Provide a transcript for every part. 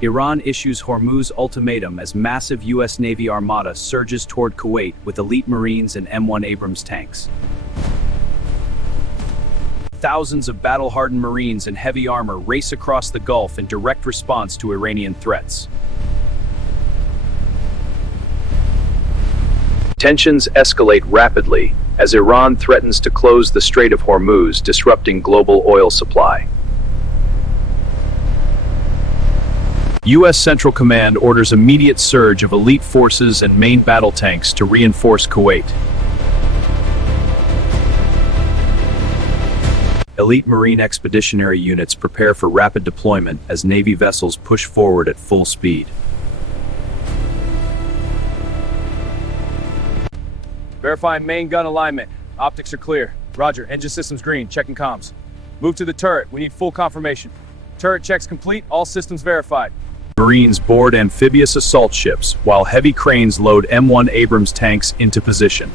Iran issues Hormuz ultimatum as massive U.S. Navy armada surges toward Kuwait with elite Marines and M1 Abrams tanks. Thousands of battle-hardened Marines and heavy armor race across the Gulf in direct response to Iranian threats. Tensions escalate rapidly as Iran threatens to close the Strait of Hormuz, disrupting global oil supply. U.S. Central Command orders immediate surge of elite forces and main battle tanks to reinforce Kuwait. Elite Marine expeditionary units prepare for rapid deployment as Navy vessels push forward at full speed. Verifying main gun alignment. Optics are clear. Roger. Engine systems green. Checking comms. Move to the turret. We need full confirmation. Turret checks complete. All systems verified. Marines board amphibious assault ships, while heavy cranes load M1 Abrams tanks into position.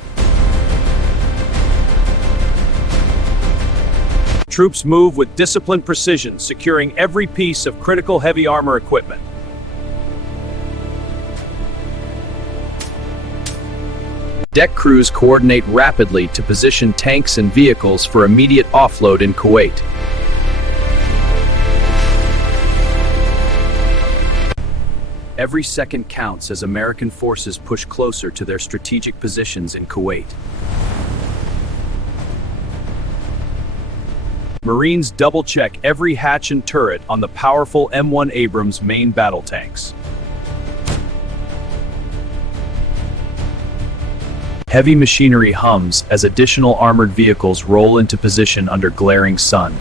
Troops move with disciplined precision, securing every piece of critical heavy armor equipment. Deck crews coordinate rapidly to position tanks and vehicles for immediate offload in Kuwait. Every second counts as American forces push closer to their strategic positions in Kuwait. Marines double-check every hatch and turret on the powerful M1 Abrams main battle tanks. Heavy machinery hums as additional armored vehicles roll into position under glaring sun.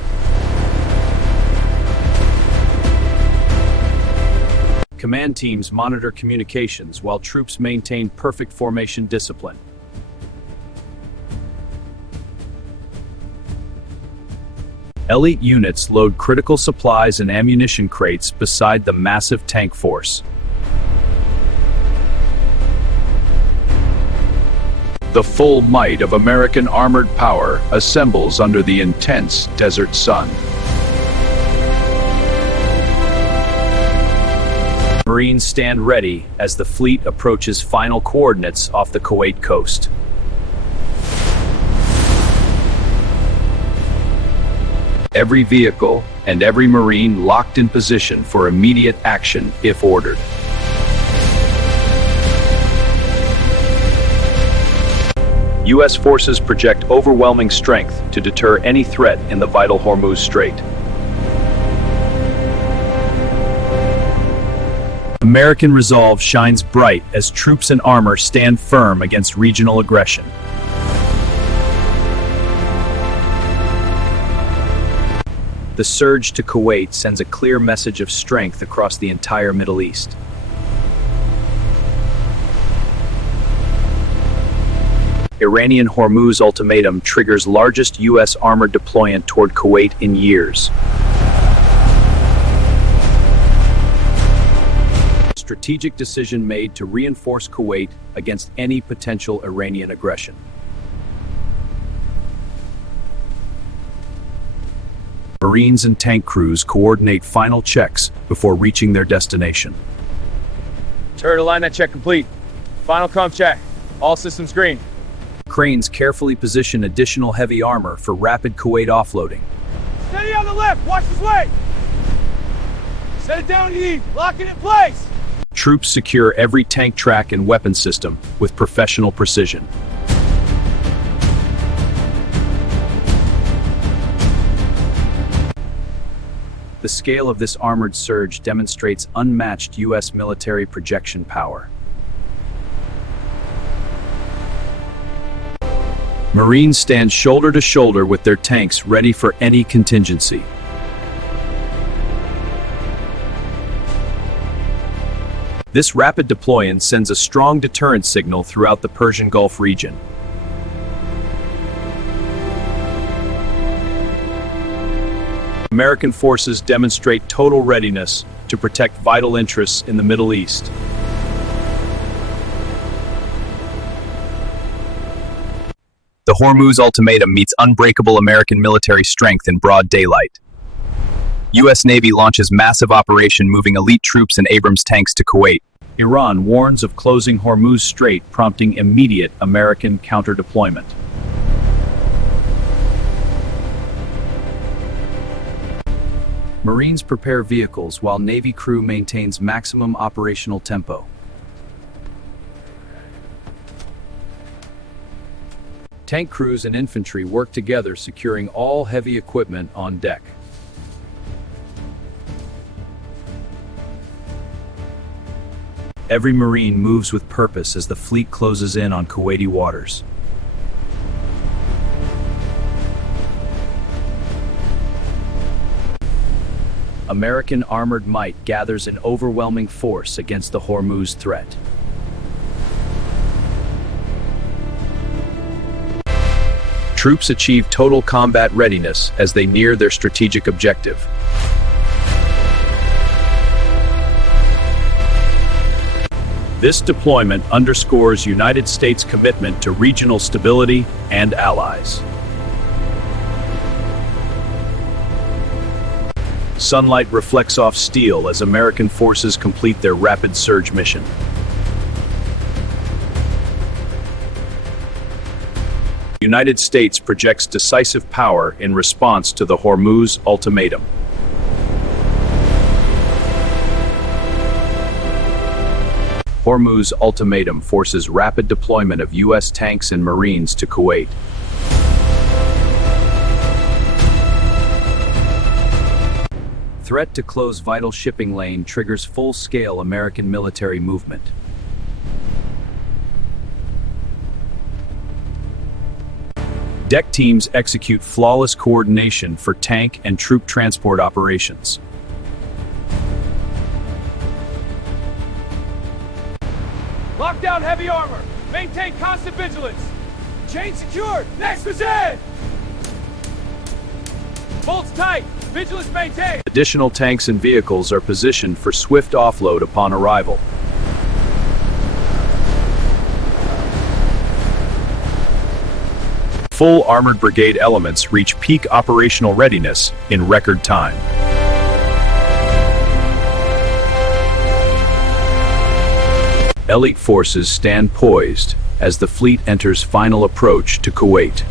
Command teams monitor communications while troops maintain perfect formation discipline. Elite units load critical supplies and ammunition crates beside the massive tank force. The full might of American armored power assembles under the intense desert sun. Marines stand ready as the fleet approaches final coordinates off the Kuwait coast. Every vehicle and every Marine locked in position for immediate action if ordered. U.S. forces project overwhelming strength to deter any threat in the vital Hormuz Strait. American resolve shines bright as troops and armor stand firm against regional aggression. The surge to Kuwait sends a clear message of strength across the entire Middle East. Iranian Hormuz ultimatum triggers largest U.S. armored deployment toward Kuwait in years. Strategic decision made to reinforce Kuwait against any potential Iranian aggression. Marines and tank crews coordinate final checks before reaching their destination. Turret alignment check complete. Final comm check. All systems green. Cranes carefully position additional heavy armor for rapid Kuwait offloading. Steady on the left. Watch this way. Set it down E. Lock it in place. Troops secure every tank track and weapon system with professional precision. The scale of this armored surge demonstrates unmatched U.S. military projection power. Marines stand shoulder to shoulder with their tanks ready for any contingency. This rapid deployment sends a strong deterrent signal throughout the Persian Gulf region. American forces demonstrate total readiness to protect vital interests in the Middle East. The Hormuz ultimatum meets unbreakable American military strength in broad daylight. U.S. Navy launches massive operation moving elite troops and Abrams tanks to Kuwait. Iran warns of closing Hormuz Strait, prompting immediate American counter-deployment. Marines prepare vehicles while Navy crew maintains maximum operational tempo. Tank crews and infantry work together, securing all heavy equipment on deck. Every Marine moves with purpose as the fleet closes in on Kuwaiti waters. American armored might gathers in overwhelming force against the Hormuz threat. Troops achieve total combat readiness as they near their strategic objective. This deployment underscores United States' commitment to regional stability and allies. Sunlight reflects off steel as American forces complete their rapid surge mission. The United States projects decisive power in response to the Hormuz Ultimatum. Hormuz Ultimatum forces rapid deployment of U.S. tanks and Marines to Kuwait. Threat to close vital shipping lane triggers full-scale American military movement. Deck teams execute flawless coordination for tank and troop transport operations. Lock down heavy armor. Maintain constant vigilance. Chain secured. Next position. Bolts tight. Vigilance maintained. Additional tanks and vehicles are positioned for swift offload upon arrival. Full armored brigade elements reach peak operational readiness in record time. Elite forces stand poised as the fleet enters final approach to Kuwait.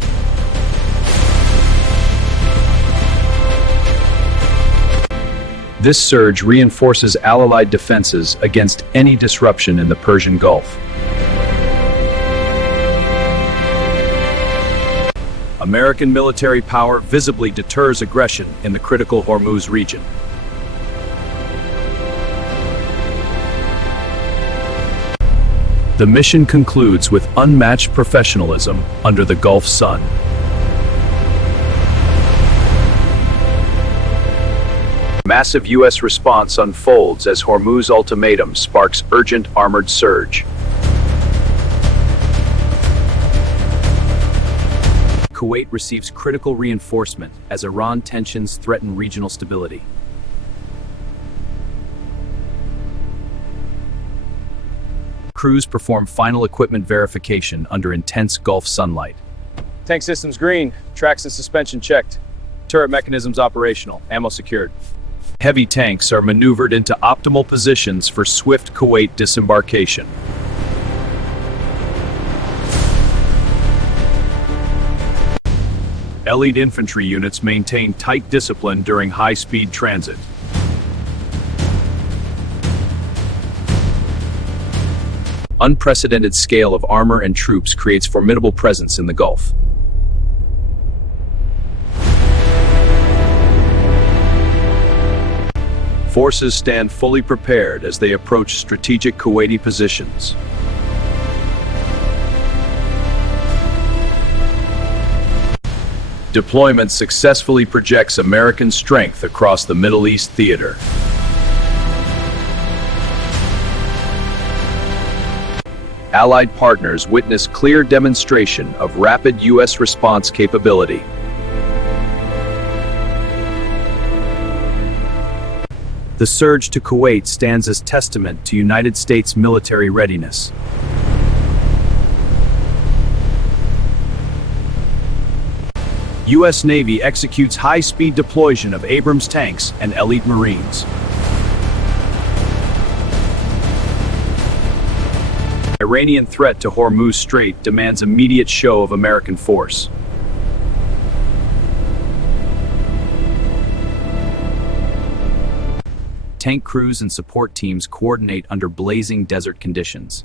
This surge reinforces Allied defenses against any disruption in the Persian Gulf. American military power visibly deters aggression in the critical Hormuz region. The mission concludes with unmatched professionalism under the Gulf sun. Massive U.S. response unfolds as Hormuz Ultimatum sparks urgent armored surge. Kuwait receives critical reinforcement as Iran tensions threaten regional stability. Crews perform final equipment verification under intense Gulf sunlight. Tank systems green. Tracks and suspension checked. Turret mechanisms operational. Ammo secured. Heavy tanks are maneuvered into optimal positions for swift Kuwait disembarkation. Elite infantry units maintain tight discipline during high-speed transit. Unprecedented scale of armor and troops creates formidable presence in the Gulf. Forces stand fully prepared as they approach strategic Kuwaiti positions. Deployment successfully projects American strength across the Middle East theater. Allied partners witness clear demonstration of rapid U.S. response capability. The surge to Kuwait stands as testament to United States military readiness. U.S. Navy executes high-speed deployment of Abrams tanks and elite Marines. Iranian threat to Hormuz Strait demands immediate show of American force. Tank crews and support teams coordinate under blazing desert conditions.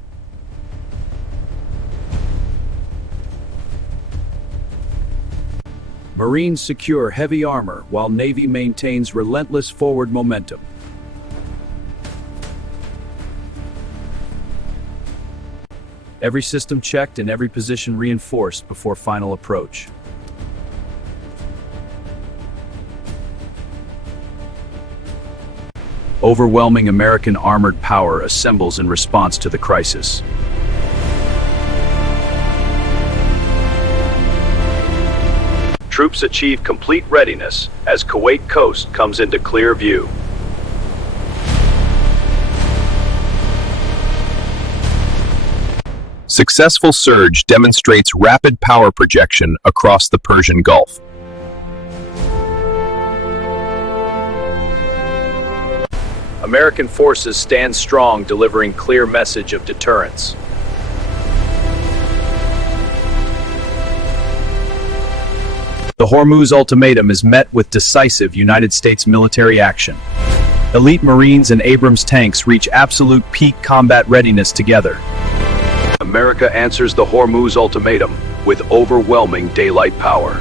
Marines secure heavy armor while Navy maintains relentless forward momentum. Every system checked and every position reinforced before final approach. Overwhelming American armored power assembles in response to the crisis. Troops achieve complete readiness as Kuwait coast comes into clear view. Successful surge demonstrates rapid power projection across the Persian Gulf. American forces stand strong, delivering clear message of deterrence. The Hormuz Ultimatum is met with decisive United States military action. Elite Marines and Abrams tanks reach absolute peak combat readiness together. America answers the Hormuz Ultimatum with overwhelming daylight power.